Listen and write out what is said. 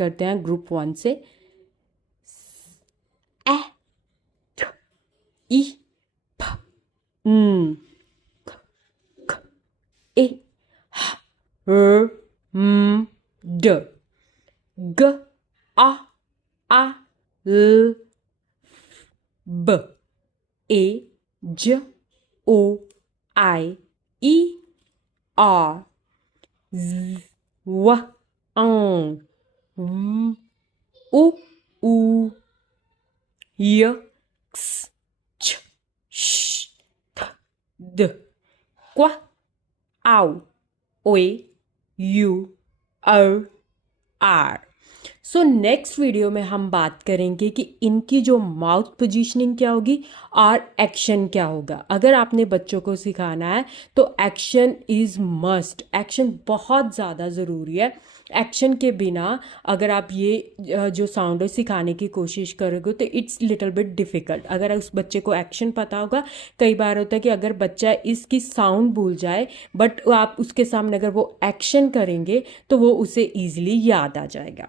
करते हैं ग्रुप 1 से। ए ठ ई फ ख ए ह र ड ग आ ल ब ए ज ओ आई ई आर z व ang v u u य x ç ş थ द क्व आउ ओए यू आर। सो नेक्स्ट वीडियो में हम बात करेंगे कि इनकी जो माउथ पोजीशनिंग क्या होगी और एक्शन क्या होगा। अगर आपने बच्चों को सिखाना है तो एक्शन इज़ मस्ट, एक्शन बहुत ज़्यादा ज़रूरी है। एक्शन के बिना अगर आप ये जो साउंड है सिखाने की कोशिश करोगे तो इट्स लिटिल बिट डिफ़िकल्ट। अगर उस बच्चे को एक्शन पता होगा, कई बार होता है कि अगर बच्चा इसकी साउंड भूल जाए बट आप उसके सामने अगर वो एक्शन करेंगे तो वो उसे ईजिली याद आ जाएगा।